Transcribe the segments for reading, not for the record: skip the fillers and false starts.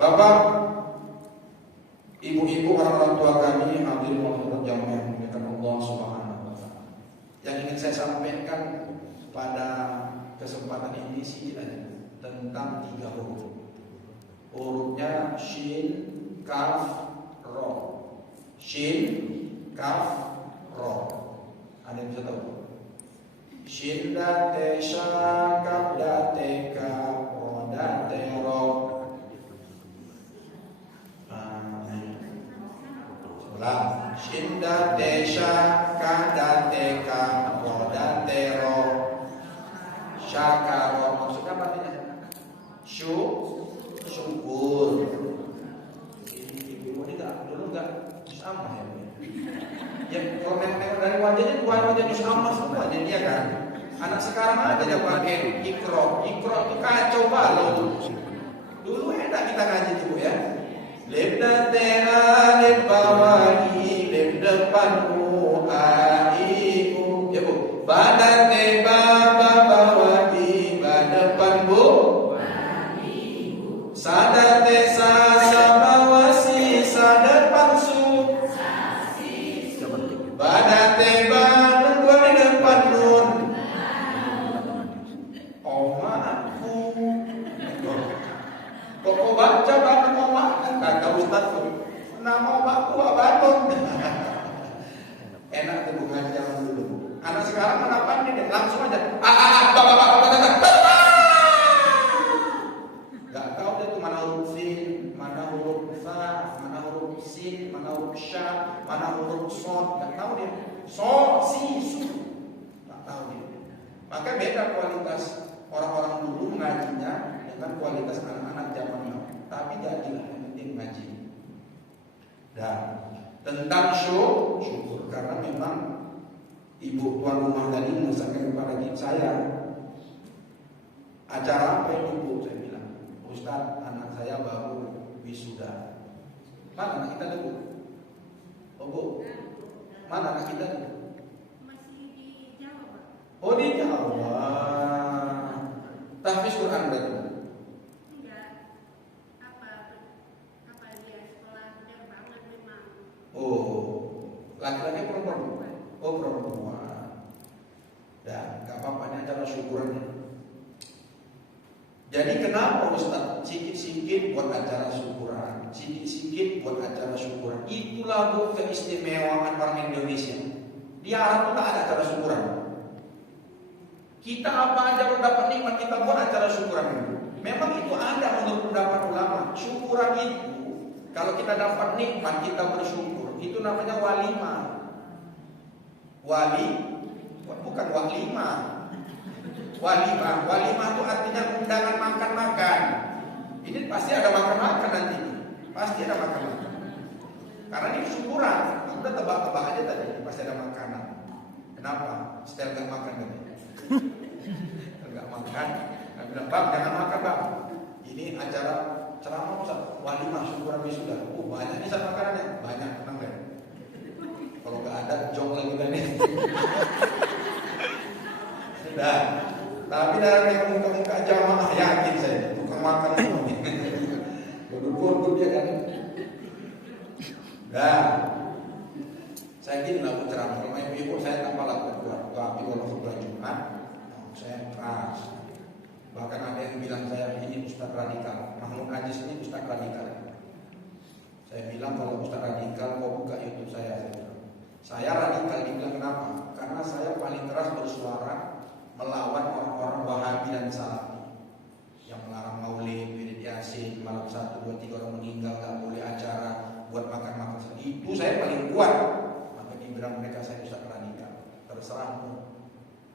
Bapak, ibu-ibu, orang-orang tua kami, hadirin wa hadirat jamaah yang dimuliakan Allah Subhanahu wa taala. Yang ingin saya sampaikan pada kesempatan ini sedikit aja tentang 3 huruf. Hurufnya shin, kaf, ro. Shin, kaf, ro. Ada yang bisa tahu? Shin date sha, kaf date ka, ro date ro. Shin date sha, ka date ka, ro date ro. Syakaro maksudnya apa artinya? Syukur. Ibu ini dulu enggak sama ya. Ya kalau nengok dari wajahnya bukan wajahnya sama semua jadi dia kan. Anak sekarang aja dia pakai ikro itu kacau balau. Dulu enak kita ngaji dulu ya. Lebda tera leb bawahi leb depan aiu. Ya Bu, badan teba bawahi badepan Bu. Sadate sasa bawasi sadepan su. Badate ban dua di depan nun. Omaku. Kok baca banget omak kata Ustaz tuh. Nama omakku Abadon. Enak tuh bukan zaman dulu. Anak sekarang mana pandai langsung aja. Gak tahu dia tuh mana huruf sin, mana huruf fa, mana huruf sin, mana huruf sya, mana huruf sod. Gak tahu dia. So, si, su. Gak tahu dia. Maka beda kualitas orang-orang dulu ngajinya dengan kualitas anak-anak zaman now. Tapi jadilah yang penting ngaji. Dan tentang syukur karena memang ibu tuan rumah tadi mengesahkan kepada saya acara apa yang ibu saya bilang, Ustaz anak saya baru wisuda. Mana anak kita dulu? Oh Bu, mana anak kita dulu? Masih di Jawa Pak. Oh di Jawa. Tahfiz Quran berarti? Enggak. Apa dia sekolah penerbangan memang. Oh, laki-laki perempuan? Oh perempuan. Dan gak apa-apa ini acara syukurannya. Jadi kenapa Ustaz sikit-sikit buat acara syukuran, sikit-sikit buat acara syukuran? Itulah Bu keistimewaan orang Indonesia. Di Arab itu tak ada acara syukuran. Kita apa aja mendapat nikmat kita buat acara syukuran. Memang itu ada menurut pendapat ulama. Syukuran itu kalau kita dapat nikmat kita bersyukur, itu namanya walimah. Bukan walimah. Walimah itu artinya undangan makan-makan. Ini pasti ada makan-makan nanti. Pasti ada makan-makan. Karena ini syukuran. Aku udah tebak-tebak aja tadi, pasti ada makanan. Kenapa? Setel gak makan kan? Gak makan. Nah, bilang, Bang, jangan makan Bang. Ini acara ceramah Ustaz. Walimah syukuran wisuda. Banyak nih Ustaz makanannya. Banyak, tenang deh. Kalau gak ada, jong lagi kan nih. Sudah. Tapi dari yang muka-muka jamaah yakin saya tukang makan semua. Duduk dia kan. Dah. Saya gini lah ceramah. Kalau ibu saya tanpa lakukan keluar. Tapi kalau khutbah Jumat, saya keras. Bahkan ada yang bilang saya ini Ustaz radikal. Mahmud Ajis ini Ustaz radikal. Saya bilang kalau Ustaz radikal mau buka YouTube saya. Saya radikal dibilang kenapa? Karena saya paling keras bersuara melawan orang-orang Wahabi dan Salafi yang melarang maulid, wirid yasin, malam 1, 2, 3 orang meninggal gak boleh acara buat makan-makan. Itu saya paling kuat. Maka dibilang mereka saya Ustaz radikal. Terserahmu.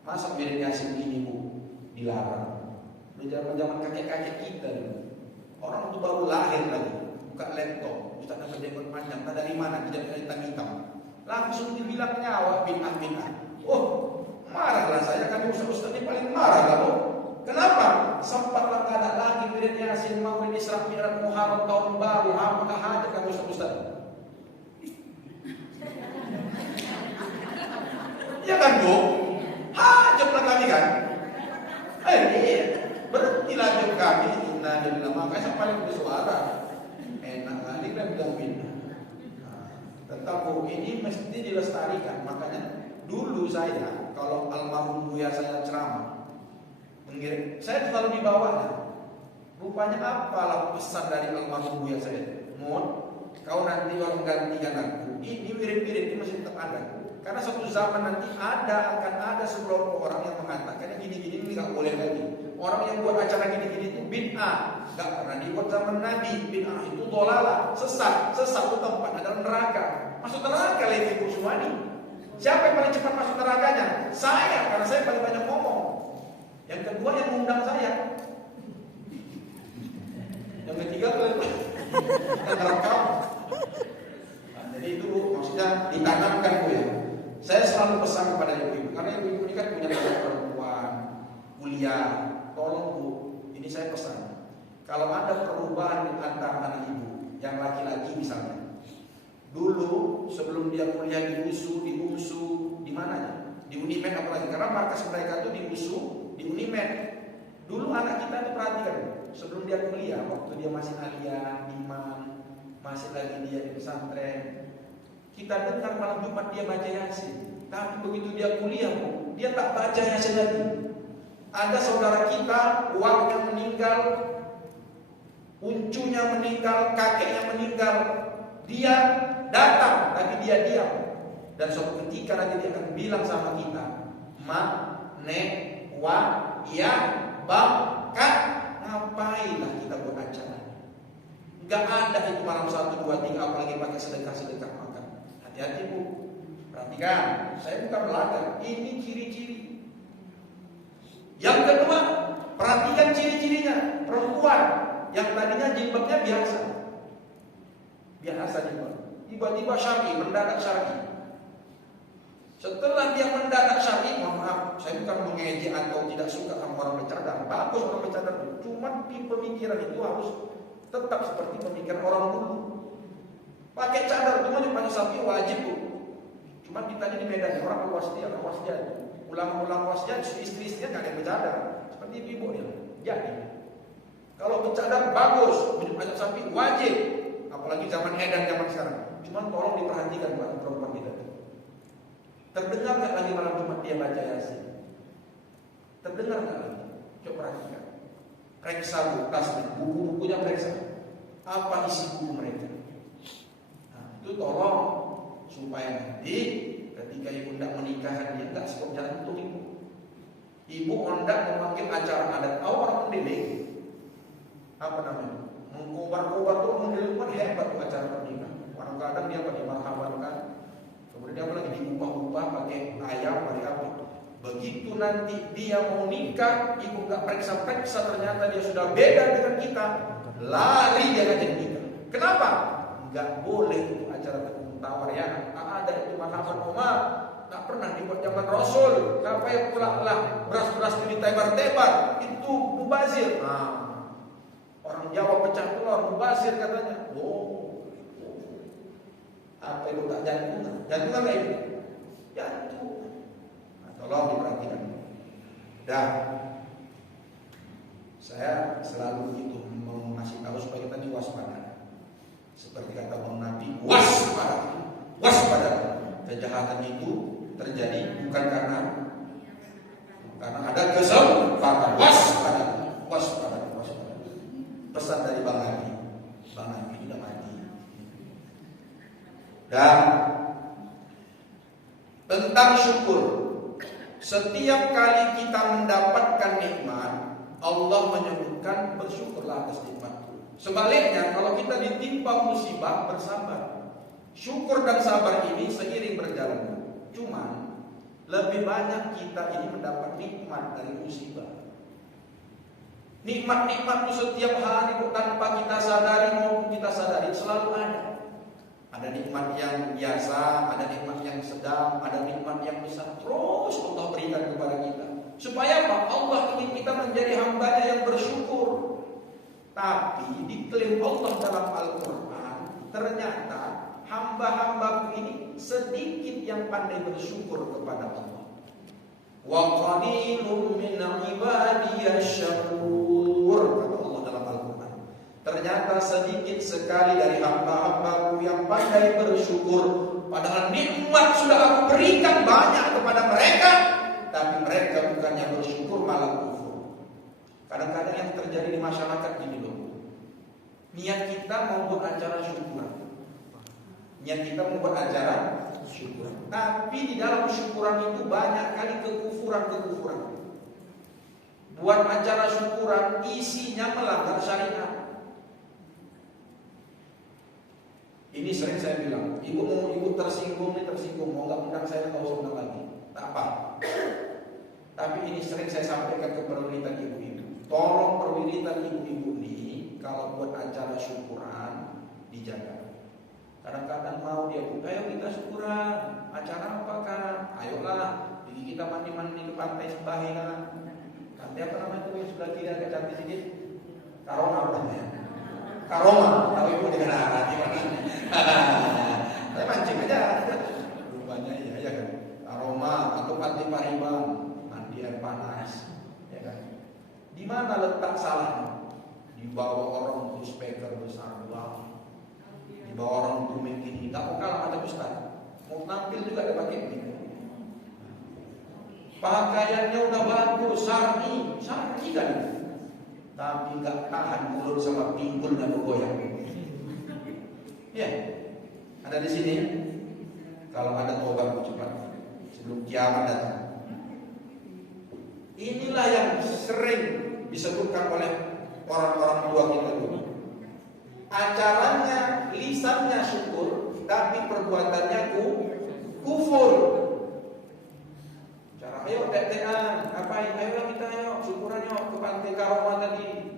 Masa wirid yasin ini Bu dilarang? Udah zaman kakek-kakek kita dulu. Orang itu baru lahir lagi, buka laptop, Ustaz dapat jenggot panjang. Tak dari mana? Tidak dari hitam-hitam. Langsung dibilang nyawa bid'ah. Oh, marahlah saya, kan Ustaz ini paling marah kamu. Kenapa? Sempatlah tak ada lagi wirid yasin, maulid, Isra Mi'raj, Muharram, tahun baru, apakah hajat kamu Ustaz? Ya kan Bu? Hajatlah kami kan? Iya. Berhentilah hidup kami. Makanya saya paling bersuara. sembako ini mesti dilestarikan. Makanya dulu saya kalau almarhum Buya saya ceramah, saya selalu dibawanya. Rupanya apalah pesan dari almarhum Buya saya? Mohon kau nanti kalau gantikan aku, ini wirid-wirid ini masih tetap ada. Karena suatu zaman nanti akan ada sekelompok orang yang mengatakan gini-gini ini nggak boleh lagi. Orang yang buat acara gini-gini itu bid'ah, nggak pernah dibuat zaman Nabi. Bid'ah itu dolala, sesat itu tempat adalah neraka. Masuk neraka lagi ibu semua ini. Siapa yang paling cepat masuk nerakanya? Saya, karena saya paling banyak ngomong. Yang kedua yang mengundang saya. Yang ketiga yang rekam. Nah, jadi itu maksudnya ditanamkan Bu ya. Saya selalu pesan kepada ibu-ibu, karena ibu-ibu ini kan punya anak perempuan, kuliah. Tolong Bu, ini saya pesan. Kalau ada perubahan di antara anak ibu, yang laki-laki misalnya, dulu sebelum dia kuliah di USU di mananya? Di Unimed apalagi, karena markas mereka itu di USU, di Unimed. Dulu anak kita itu perhatikan, sebelum dia kuliah, waktu dia masih aliyah, imam, masih lagi dia di pesantren, kita dengar malam Jumat dia baca Yasin. Tapi begitu dia kuliah, Bu, dia tak baca Yasin lagi. Ada saudara kita, uangnya meninggal, uncunya meninggal, kakeknya meninggal. Dia datang, tapi dia diam. Dan suatu ketika nanti dia akan bilang sama kita, Ma, Nek, Wa, Ya, Bang, Kak, ngapainlah kita buat acara? Gak ada itu malam 1, 2, 3, apalagi pakai sedekah-sedekah makan. Hati-hati Bu, perhatikan, saya bukan belajar, ini ciri-ciri. Yang kedua, perhatikan ciri-cirinya. Perempuan yang tadinya jilbabnya biasa jilbab, tiba-tiba syar'i, mendadak syar'i. Setelah dia mendadak syar'i, mohon maaf, saya bukan mengejek atau tidak suka sama orang bercadar. Bagus orang bercadar, cuma di pemikiran itu harus tetap seperti pemikiran orang dulu. Pakai cadar cuma pakai sapi wajib Bu. Cuma kita di Medan orang wasjad. Ulama-ulama wasjad istri-istrinya nggak ada yang bercadar. Seperti ibu ya. Jadi kalau bercadar bagus, pakai sapi wajib. Apalagi zaman edan zaman sekarang. Cuma tolong diperhatikan buat perempuan kita. Terdengar nggak lagi malam Jumat dia baca Yasin? Terdengar nggak lagi? Coba perhatikan. Periksa tasnya, buku-bukunya periksa. Apa isi buku mereka? Nah, itu tolong supaya nanti ketika ibu hendak menikah dia enggak stop jantung ibu. Ibu hendak memanggil acara adat orang mendidik. Apa namanya? Mengkobar-kobar tuh mendidik kan hebat tuh acara pernikahan. Kadang-kadang dia pakai marhaban. Kemudian dia lagi diubah-ubah pakai ayam, pakai apa. Begitu nanti dia mau nikah, ibu enggak periksa-periksa ternyata dia sudah beda dengan kita. Lari dia ngajak nikah. Kenapa? Enggak boleh itu acara tawar ya. Ada itu marhaban Umar. Tak pernah dibuat zaman Rasul. Sampai pula lah beras-beras itu ditebar-tebar. Itu mubazir. Orang Jawa pecah telur, mubazir katanya. Apa itu tak jantungan? Jantungan nggak itu? Jantung. Nah, tolong diperhatikan. Dan saya selalu itu mengasih tahu supaya kita diwaspada. Seperti kata Bang Nabi, waspada. Kejahatan itu terjadi bukan karena ada kesempatan. Waspada. Pesan dari Bang Nabi sudah mati. Dan tentang syukur, setiap kali kita mendapatkan nikmat, Allah menyebutkan bersyukurlah atas nikmat. Sebaliknya, kalau kita ditimpa musibah, bersabar. Syukur dan sabar ini seiring berjalan. Cuma lebih banyak kita ini mendapat nikmat dari musibah. Nikmat-nikmat itu setiap hari tanpa kita sadari maupun kita sadari selalu ada. Ada nikmat yang biasa, ada nikmat yang sedang, ada nikmat yang besar. Terus Allah berikan kepada kita. Supaya apa? Allah ingin kita menjadi hamba-Nya yang bersyukur. Tapi diklaim Allah dalam Al-Quran, ternyata hamba-hambaku ini sedikit yang pandai bersyukur kepada Allah. Wa qalilun min ibadiyash syakur, kata Allah dalam Al-Quran. Ternyata sedikit sekali dari hamba-hambaku yang pandai bersyukur. Padahal nikmat sudah aku berikan banyak kepada mereka, tapi mereka bukannya bersyukur malah kufur. Kadang-kadang yang terjadi di masyarakat gini loh. Niat kita mau buat acara syukuran. Niat kita mau buat acara syukuran. Tapi di dalam syukuran itu banyak kali kekufuran-kekufuran. Buat acara syukuran isinya melanggar syariat. Ini sering saya bilang, ibu tersinggung, mau nggak undang saya nggak usah undang lagi, tak apa. Tapi ini sering saya sampaikan ke perwiritan ibu-ibu. Tolong perwiritan ibu-ibu ini kalau buat acara syukuran dijaga. Kadang-kadang mau dia, ayo kita syukuran, acara apa kan? Ayolah, jadi kita mandi-mandi ke pantai Sembahi kan? Pantai apa namanya itu yang sebelah kiri agak cantik sedikit? Karoma namanya. Karoma, tahu ibu di mana? Saya mancing aja, rupanya ya kan. Aroma atau pantai Pariban, mandi air panas, ya kan. Di mana letak salahnya? Dibawa orang untuk speaker besar banget, dibawa orang untuk mic ini, nggak mau kalah ada ustaz, mau tampil juga ada pakai mic. Pakaiannya udah bagus, syar'i kan. Tapi nggak tahan mulut sama pinggulnya bergoyang. Ya, ada di sini. Kalau ada tobat cepat sebelum kiamat datang. Inilah yang sering disebutkan oleh orang-orang tua kita dulu. Acaranya, lisannya syukur, tapi perbuatannya kufur. Ayo tetean, ngapain? Ayolah kita ayo syukuran yuk ke pantai Karoma tadi.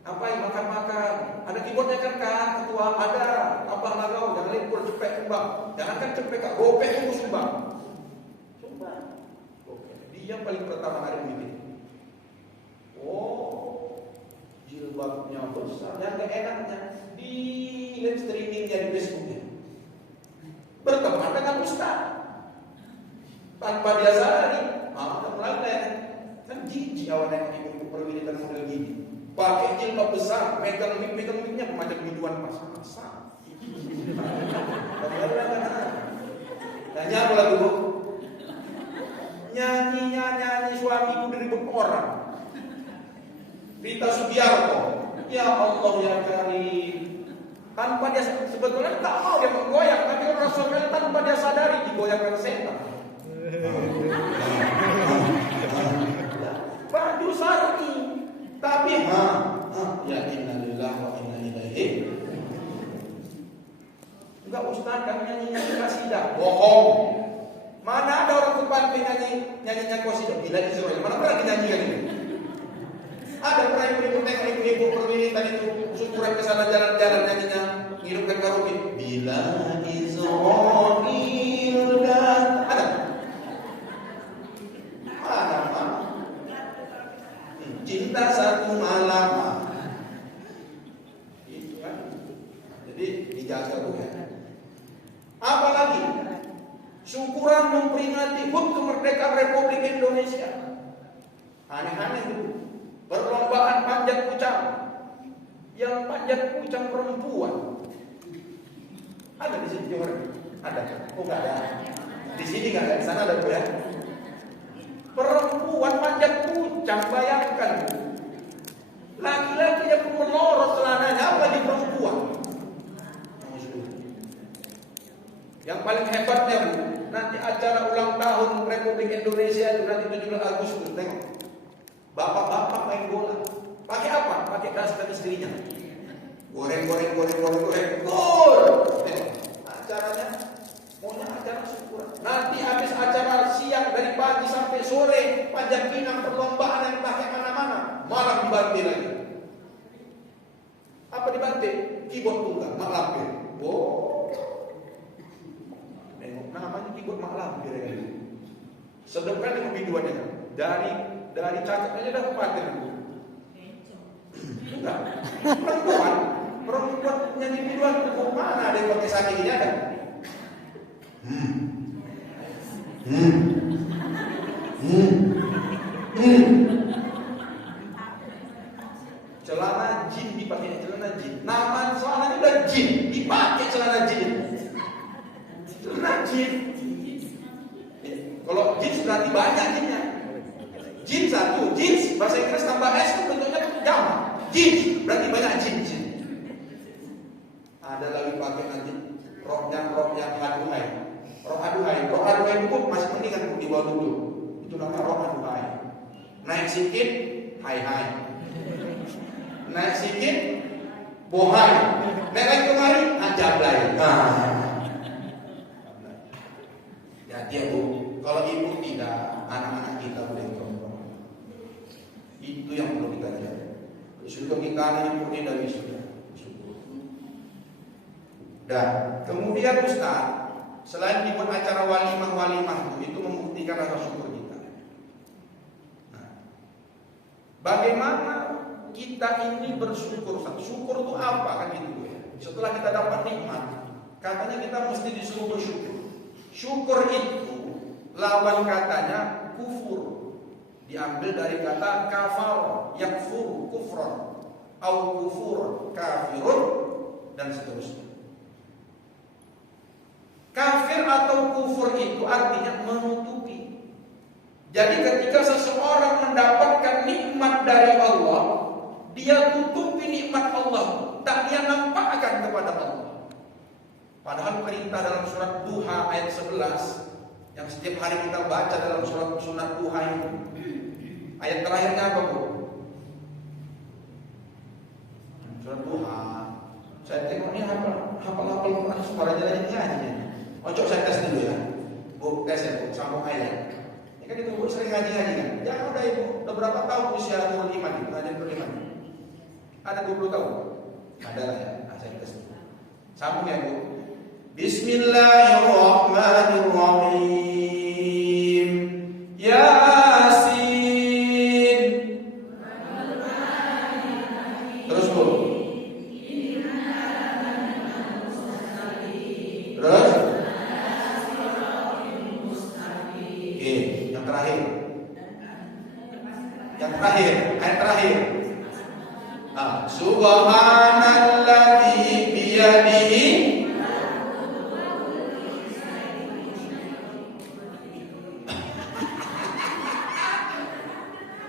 Ngapain makan-makan? Ada keyboardnya kan kak, ketua ada. Abah nagau, jangan limpur cepet sumbang. Jangan kan cepet kak, gopek itu sumbang. Sumbang. Dia paling pertama kali begini. Oh, jilbabnya besar. Yang keenaknya di live streamingnya di Facebooknya. Berteman dengan ustaz. Tanpa dia sadari. Kamu lagi kan jijik awalnya ibu perwiritan model gini. Pakai jilbab besar, megang mic-nya macam biduan pasang. Nyanyi apa lagu bu? Nyanyi suamiku diribut orang. Rita Sugiarto. Ya Allah ya Karim. Tanpa dia sebetulnya tak mau dia menggoyang, tapi orang suaminya tanpa dia sadari digoyangkan setan. Baju syar'i, tapi ya innalillahi wa inna ilaihi. Enggak ustaz kan nyanyi kasidah, bohong. Mana ada orang ke pantai nyanyi kasidah? Bila Israel, mana pernah dinyanyikan ini? Ada pernah ibu-ibu perwiritan itu syukuran ke sana jalan-jalan nyanyinya ngirupkan karaoke. Bila Israel dan ada. Cinta satu malam. Itu kan. Jadi dijaga bu ya. Apalagi syukuran memperingati HUT kemerdekaan Republik Indonesia. Aneh-aneh itu. Perlombaan panjat pucang. Yang panjat pucang perempuan. Ada di sini Jawa Barat? Ada. Oh enggak ada. Di sini enggak ada. Di sana ada bu ya. Perempuan panjat pucang, bayangkan. Laki-laki yang melorot celananya, apalagi perempuan. Yang paling hebatnya bu, nanti acara ulang tahun Republik Indonesia itu nanti 17 Agustus, tengok. Bapak-bapak main bola. Pakai apa? Pakai daster istrinya. Goreng. Gol. Acaranya maunya acara syukuran. Nanti habis acara siang dari pagi sampai sore panjat pinang perlombaan yang pakai mana-mana. Malam dibantai lagi. Apa dibantai? Keyboard tunggal, mak lampir. Oh, namanya keyboard mak lampir ya. Sedangkan yang biduannya dari cacatnya dah khawatir. Enggak. Perempuan nyanyi biduan kok mana ada yang pakai sakit gini ada? Celana jin dipakai celana jin. Nama celananya udah jin, dipakai celana jin. Celana jin. Kalau jins berarti banyak jinnya. Jin satu, jins bahasa Inggris tambah S itu bentuknya jamak. Jins berarti banyak jin. Ada lagi pakai nanti roh yang aduhai. Roh aduhai itu masih mendingan di bawah dulu. Itu namanya roh aduhai. Naik sikit, hai. Naik sikit, bohai. Naik kemari, ajablay. Jadi Bu, kalau ibu tidak, anak-anak kita boleh kontrol. Itu yang perlu kita jaga. Sudah kita ibu ini dari sudah. Dan kemudian Ustaz, selain dibuat acara walimah itu membuktikan rasa syukur kita. Nah, bagaimana kita ini bersyukur? Syukur itu apa kan gitu ya? Setelah kita dapat nikmat, katanya kita mesti disuruh bersyukur. Syukur itu lawan katanya kufur. Diambil dari kata kafar, yakfur, kufron, au kufur, kafirun, dan seterusnya. Kafir atau kufur itu artinya menutupi. Jadi ketika seseorang mendapatkan nikmat dari Allah, dia tutupi nikmat Allah, tak dia nampakkan kepada Allah. Padahal perintah dalam surat Duha ayat 11 yang setiap hari kita baca dalam surat Duha itu, ayat terakhirnya apa Bu? Surat Duha. Saya tengok ini hafal Quran suara jalan ngaji. Coba saya tes dulu ya. Bu, tes ya Bu, sambung ayat. Ini kan itu Bu sering ngaji-ngaji kan? Ya udah Ibu, udah berapa tahun usia Nurul Iman itu, ngaji Nurul Iman? Ada 20 tahun? Ada lah ya, saya tes dulu. Sambung ya Bu. Bismillahirrahmanirrahim. Yasin. Terus Bu. Terus? Ayat terakhir. Subhanalladzi biyadihi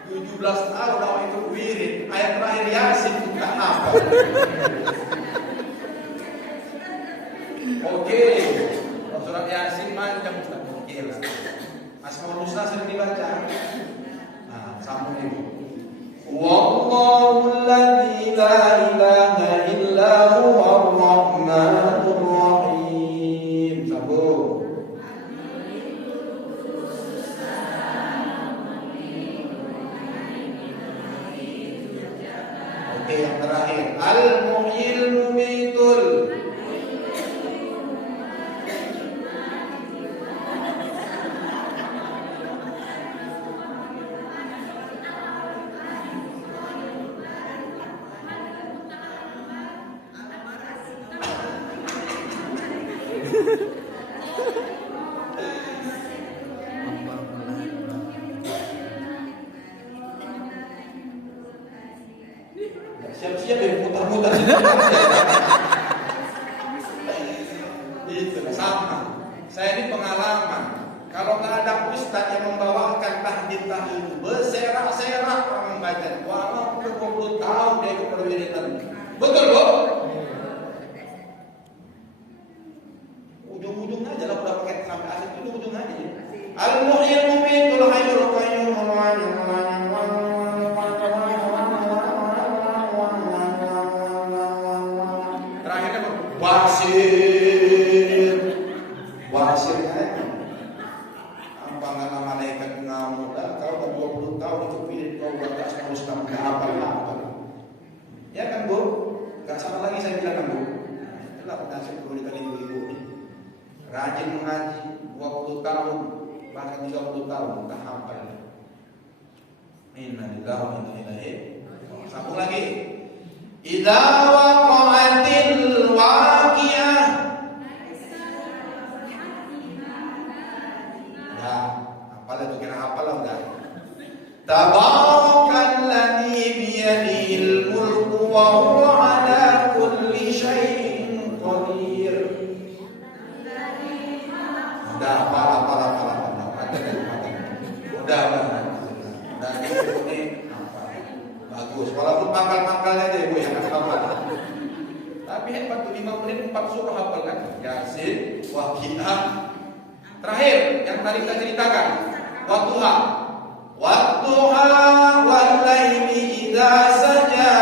17 tahun awal itu wirid. Ayat terakhir Yasin bukan apa. Oke. Surat Yasin macam Ustaz. Oke lah. Asmaul Husna sering dibaca. Nah, sambung Ibu. Wallahu alladzi la ilaha illa huwa ar-rahmanur rahim. Sambung. Oke, yang terakhir. Al-Muhyil Mumitul. Siap-siap ya muter-muter. Itu sama. Saya ini pengalaman. Kalau nggak ada ustaz yang membawakan tahlil berserak-serak orang membaca. Wah, udah 20 tahun dia ikut perwiritan. Betul Bu? Ujung-ujung aja lah udah pakai sampai akhir itu ujung aja. Al-Muhyil Mumitul Hayyul Qayyum. Wasir kan? Apa nama malaikat ngamuk dah? Kau dah 20 tahun ikut pilih kau buat tak seharusnya nggak apa-apa. Ya kan Bu? Gak sama lagi saya bilang kan Bu? Itulah nasib keunikan ibu-ibu ini. Rajin mengaji 20 tahun bahkan 30 tahun tak hafal. Inna lillahi wa inna ilaihi. Sambung lagi. Idza waqa'atil waqi'ah. Ya, hafal itu kira hafal enggak? Tabarakalladzi biyadihil mulku wa huwa ala kulli syai'in qadir. Tapi hebat tuh 5 menit 4 surah hafal lagi. Yasin, Waqiah. Terakhir yang tadi kita ceritakan, Wadduha. Wadduha wal laili idza saja.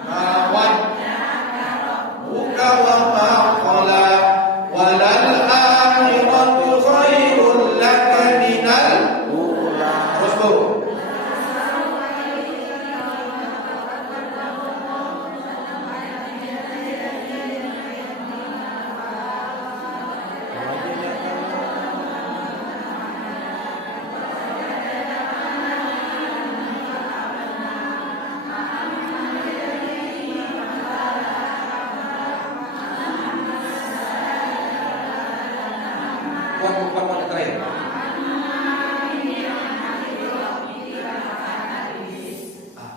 Ma wadda'aka rabbuka wa ma qala. Walal akhiratu khairul laka minal ula. Terus Bu.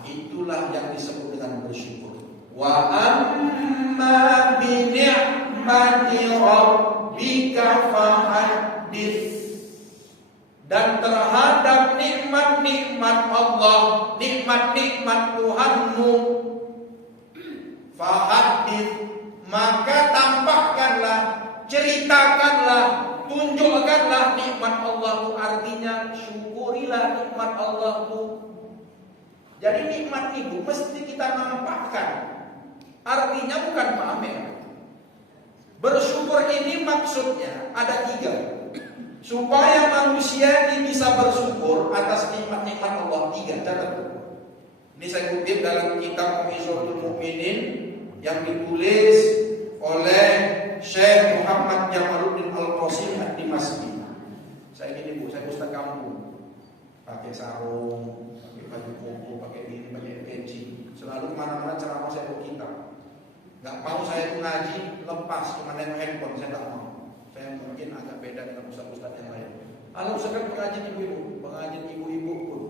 Itulah yang disebut dengan bersyukur. Wa amma bi ni'mati rabbika fahaddits. Dan terhadap nikmat-nikmat Allah, nikmat-nikmat Tuhanmu, fahaddits, maka tampakkanlah, ceritakanlah, tunjukkanlah nikmat Allah itu. Artinya syukurilah nikmat Allah itu. Jadi nikmat itu mesti kita nampakkan. Artinya bukan pamer. Bersyukur ini maksudnya ada 3. Supaya manusia ini bisa bersyukur atas nikmat-nikmat Allah 3. Catat. Ini saya kutip dalam kitab Mizratul Mukminin yang ditulis oleh Syekh Muhammad Jamaluddin Al-Qasim Ad-Dimashqi. Saya gini Bu, saya ustaz kampung. Pakai sarung, pakai baju koko, pakai ini, pakai peci. Selalu kemana-mana ceramah saya bawa kitab. Gak mau saya itu ngaji lepas cuma nengok handphone, saya gak mau. Saya mungkin agak beda dengan ustaz-ustaz yang lain. Kalau sekarang pengajian ibu-ibu, pengajian ibu-ibu pun.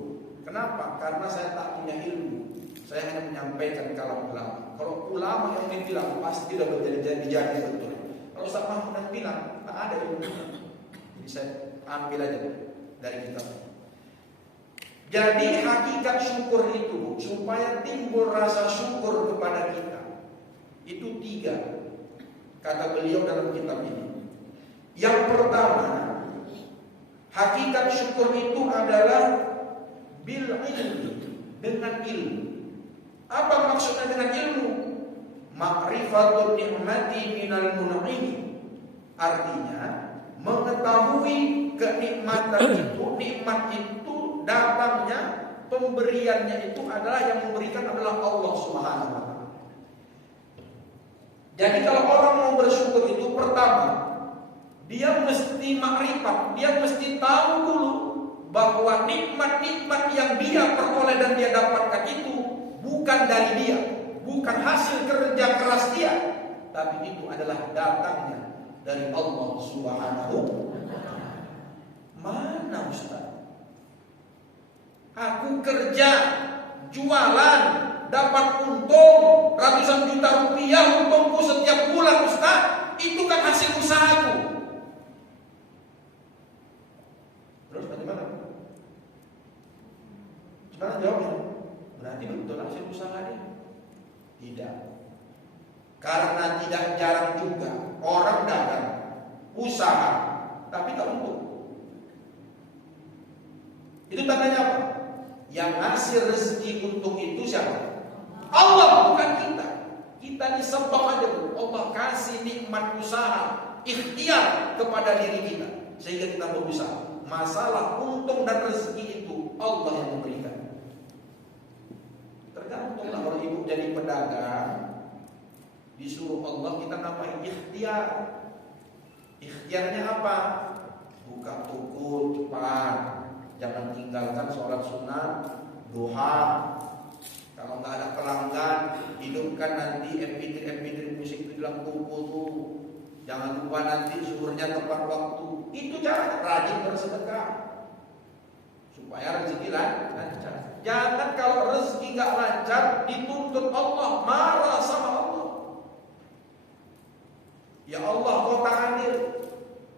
Kenapa? Karena saya tak punya ilmu. Saya hanya menyampaikan kalam ulama. Kalau ulama yang bilang pasti sudah jadi betul. Kalau Ustaz Mahmud yang bilang tak ada ilmunya. Jadi saya ambil aja dari kitab. Jadi hakikat syukur itu supaya timbul rasa syukur kepada kita. Itu 3 kata beliau dalam kitab ini. Yang pertama, hakikat syukur itu adalah bil ilmi, dengan ilmu. Apa maksudnya dengan ilmu? Ma'rifatun ni'mati minal mun'im. Artinya mengetahui kenikmatan itu, nikmat itu datangnya, pemberiannya itu adalah yang memberikan adalah Allah Subhanahu wa taala. Jadi kalau orang mau bersyukur itu pertama, dia mesti makrifat, dia mesti tahu dulu bahwa nikmat-nikmat yang dia peroleh dan dia dapatkan itu bukan dari dia, bukan hasil kerja keras dia, tapi itu adalah datangnya dari Allah Subhanahu wa taala. Mana Ustaz? Aku kerja, jualan, dapat untung ratusan juta rupiah untungku setiap bulan Ustaz. Itu kan hasil usahaku. Terus bagaimana? Gimana jawabnya? Berarti betul hasil usaha dia? Tidak. Karena tidak jarang juga orang dagang, usaha, tapi tak untung. Itu tandanya apa? Yang ngasih rezeki untung itu siapa? Allah, bukan kita. Kita disembah aja dulu. Allah kasih nikmat usaha, ikhtiar kepada diri kita sehingga kita berusaha. Masalah untung dan rezeki itu Allah yang memberikan. Tergantunglah kalau ibu jadi pedagang, disuruh Allah kita nambahin ikhtiar. Ikhtiarnya apa? Buka toko cepat, jangan tinggalkan sholat sunat, duha. Kalau nggak ada pelanggan, hidupkan nanti MP3 musik di dalam toko tuh. Jangan lupa nanti zuhurnya tepat waktu. Itu cara rajin bersedekah supaya rezeki lancar. Jangan kalau rezeki nggak lancar dituntut Allah, marah sama Allah. Ya Allah, kau tak adil.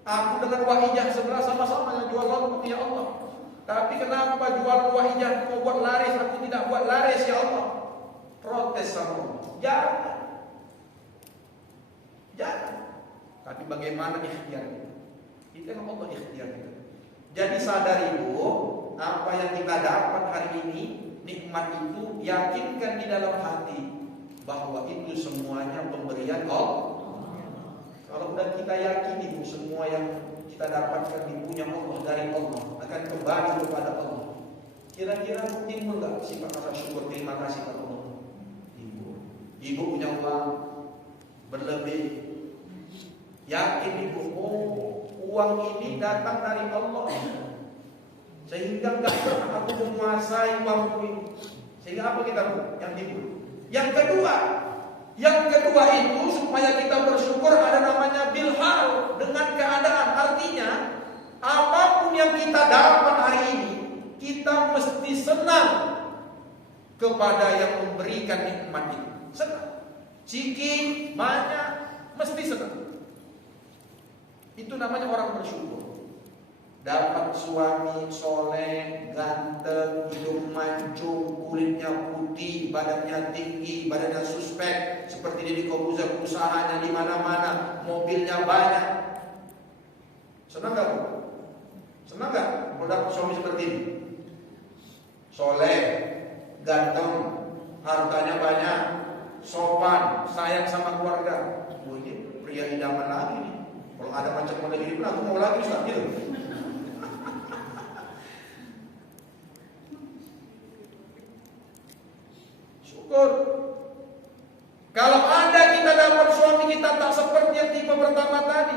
Aku dengan Wahijah sebelah sama-sama yang jual lontong, ya Allah. Tapi kenapa jual Wahijah kau buat laris, aku tidak buat laris, ya Allah? Protes sama Allah. Jangan. Tapi bagaimana ikhtiar kita? Itu yang Allah ikhtiar kita. Jadi sadari Bu, apa yang kita dapat hari ini, nikmat itu yakinkan di dalam hati bahwa itu semuanya pemberian Allah. Kalau udah kita yakini Bu, semua yang kita dapatkan dipunya Allah dari Allah, akan kembali kepada Allah. Kira-kira timbul nggak sifat rasa syukur, terima kasih kepada Allah? Ibu punya uang berlebih, yakin ibu, uang ini datang dari Allah, sehingga nggak pernah aku menguasai uang ini. Sehingga apa kita yang timbul? Yang kedua itu supaya kita bersyukur ada namanya bilhal, dengan keadaan. Artinya apapun yang kita dapat hari ini, kita mesti senang kepada yang memberikan nikmat itu. Senang, sedikit, banyak, mesti senang. Itu namanya orang bersyukur. Dapat suami soleh, ganteng, hidung mancung, kulitnya putih, badannya tinggi, badannya suspek, seperti Deddy Corbuzier, usahanya di mana-mana, mobilnya banyak. Senang gak Bu? Senang gak kalau dapat suami seperti ini? Soleh, ganteng, hartanya banyak, sopan, sayang sama keluarga. Ini pria idaman lagi nih. Kalau ada macam model hidup, aku mau lagi Ustaz gitu. Syukur. Kalau ada kita dapat suami kita tak seperti yang tipe pertama tadi,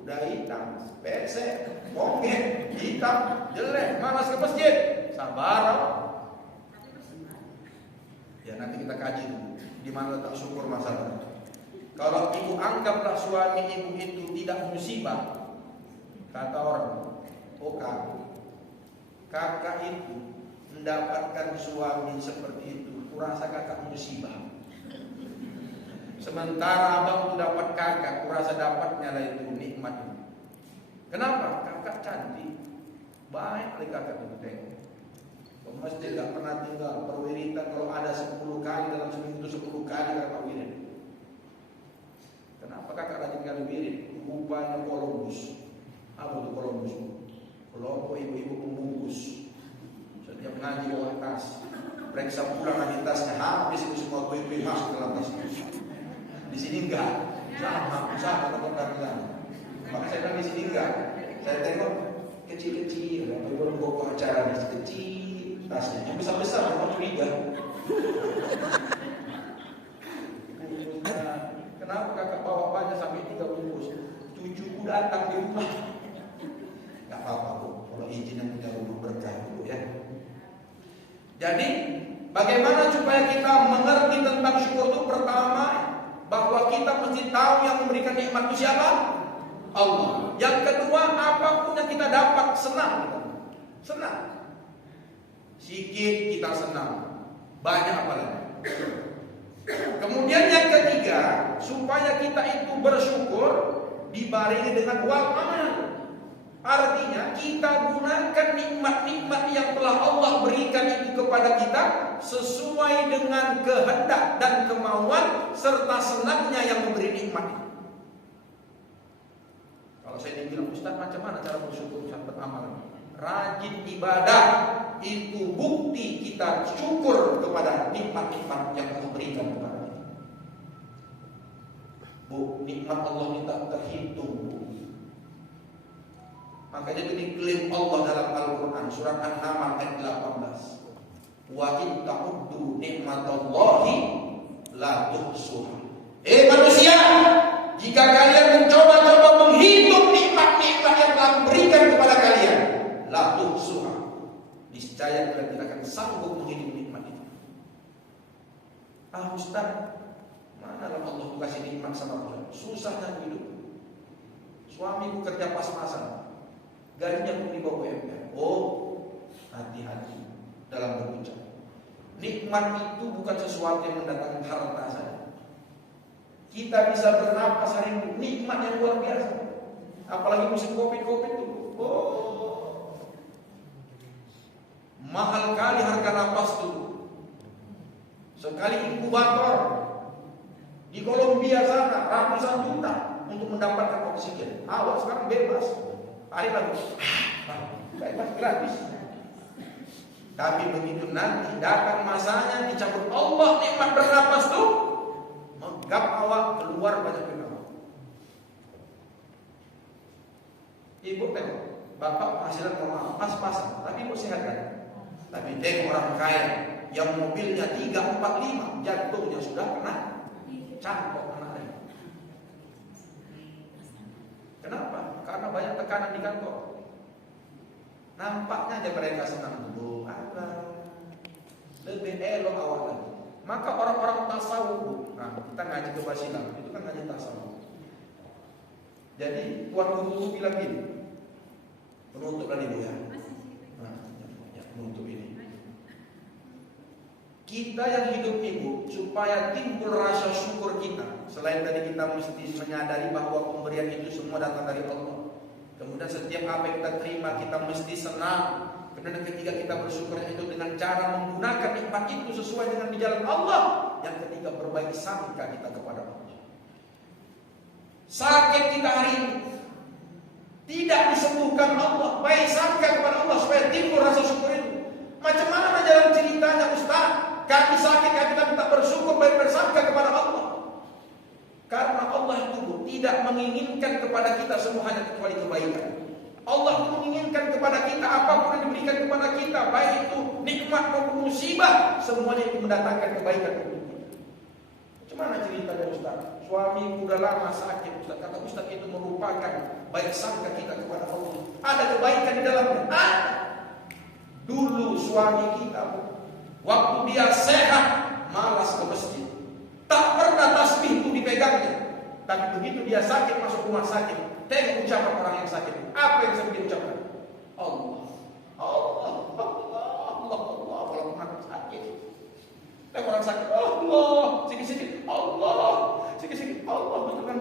udah hitam, pesek, bongeng, hitam, jelek, malas ke masjid, sabar. Ya nanti kita kaji dulu di mana letak syukur masalah. Kalau ibu anggaplah suami ibu itu tidak musibah, kata orang, oh kakak itu mendapatkan suami seperti itu, kurasa kakak musibah. Sementara abang itu dapat kakak, kurasa dapatnya lah itu nikmat. Kenapa? Kakak cantik, baik oleh kakak itu tengok. Masjid gak pernah tinggal, perwiritan kalau ada 10 kali dalam seminggu itu 10 kali kakak wirid. Kenapa kakak rajin kali wirid? Rupanya Columbus. Apa itu Columbus? Kelompok ibu-ibu pembungkus. Setiap ngaji bawa tas, periksa pulang lagi tasnya, habis itu semua kue-kue masuk dalam tas. Di sini enggak, sama teman-teman bilang. Maka saya bilang di sini enggak. Saya tengok kecil-kecil, belum bawa acara di kecil. Tasnya yang besar-besar, orang curiga. Kenapa kakak bawa banyak sampai 3 bungkus? Cucuku datang di rumah. Gak apa-apa Bu, kalau izin yang punya rumah berkah dulu ya. Jadi bagaimana supaya kita mengerti tentang syukur itu? Pertama, bahwa kita mesti tahu yang memberikan nikmat itu siapa? Allah. Yang kedua, apapun yang kita dapat senang. Senang. Sikit kita senang, banyak apalagi. Kemudian yang ketiga, supaya kita itu bersyukur dibarengi dengan wal amal. Artinya kita gunakan nikmat-nikmat yang telah Allah berikan itu kepada kita sesuai dengan kehendak dan kemauan serta senangnya yang memberi nikmat itu. Kalau saya dibilang Ustaz, macam mana cara bersyukur Ustaz beramal? Rajin ibadah itu bukti kita syukur kepada nikmat-nikmat yang Allah berikan kepada kita. Bu, nikmat Allah ini tak terhitung Bu. Makanya itu diklaim Allah dalam Al-Quran surat An-Naml ayat 18. Wa in ta'uddu nikmatallahi la tuhsuha. Manusia, jika kalian mencoba-coba menghitung nikmat-nikmat yang telah berikan kepada kalian, la tuhsuha, niscaya kalian tidak akan sanggup menghidup nikmat itu. Ustaz, mana Allah kasih nikmat sama aku? Susahnya hidup. Suamiku kerja pas-pasan, gajinya pun di bawah UMR. Hati-hati dalam berucap. Nikmat itu bukan sesuatu yang mendatangkan harta saja. Kita bisa bernapas hari ini, nikmat yang luar biasa. Apalagi musim COVID itu. Mahal kali harga napas dulu. Sekali inkubator di Kolombia sana ratusan juta. untuk mendapatkan oksigen. Awak sekarang bebas. Hari lalu, bebas gratis. Tapi begitu nanti datang masanya dicabut Allah nikmat bernapas tuh, menggap awak keluar banyak pengaruh. Ibu tengok, bapak penghasilan pas-pasan, tapi ibu sehat kan? Tapi tengok orang kaya yang mobilnya 3, 4, 5, jantungnya sudah kena cangkok anaknya. Kenapa? Karena banyak tekanan di kantor. Nampaknya aja mereka senang dulu, lebih elok awal lagi. Maka orang-orang tasawuf, nah kita ngaji ke Basilang, itu kan ngaji tasawuf. Jadi Tuan Guru bilang gini, penutup tadi Bu ya. Penutup ini. Kita yang hidup Ibu, supaya timbul rasa syukur kita, selain tadi kita mesti menyadari bahwa pemberian itu semua datang dari Allah. Kemudian setiap apa yang kita terima kita mesti senang. Kemudian yang ketiga kita bersyukur itu dengan cara menggunakan nikmat itu sesuai dengan di jalan Allah. Yang ketiga berbaik sangka kita kepada Allah. Sakit kita hari ini tidak disembuhkan Allah, baik sangka kepada Allah supaya timbul rasa syukur itu. Macam mana jalan ceritanya Ustaz? Kami sakit, kami tak bersyukur, baik bersangka kepada Allah. Karena Allah itu tidak menginginkan kepada kita semua hanya kecuali kebaikan. Allah itu menginginkan kepada kita apapun yang diberikan kepada kita, baik itu nikmat maupun musibah, semuanya itu mendatangkan kebaikan untuk kita. Macam mana ceritanya Ustaz? Suami udah lama sakit Ustaz. Kata Ustaz itu merupakan baik sangka kita kepada Allah. Ada kebaikan di dalamnya. Dulu suami kita waktu dia sehat malas ke masjid, tak pernah tasbih itu dipegangnya. Tapi begitu dia sakit masuk rumah sakit, tengok ucapan orang yang sakit. Apa yang sering diucapkan? Allah, Allah, Allah, Allah, Allah. Kalau orang sakit, tengok orang sakit, Allah, sikit-sikit, Allah, sikit-sikit, Allah. Betul kan?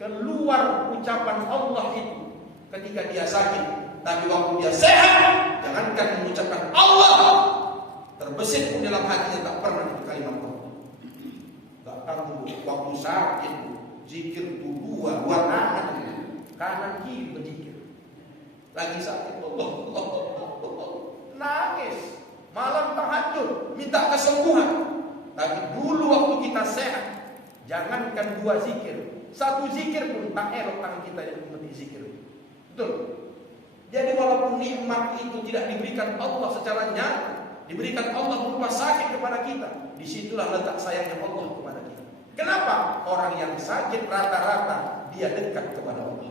Keluar ucapan Allah itu ketika dia sakit. Tapi waktu dia sehat, jangankan mengucapkan Allah, terbesit pun dalam hatinya tak pernah itu kalimat Allah. Bahkan waktu sakit, zikir itu dua tangan, kanan kiri berzikir. Lagi sakit, Allah, Allah, Allah, Allah, nangis, malam tahajud, minta kesembuhan. Tapi dulu waktu kita sehat, jangankan dua zikir, satu zikir pun tak elok tangan kita yang mengerti zikir. Betul. Jadi walaupun nikmat itu tidak diberikan Allah secara nyata, diberikan Allah berupa sakit kepada kita, disitulah letak sayangnya Allah kepada kita. Kenapa? Orang yang sakit rata-rata dia dekat kepada Allah.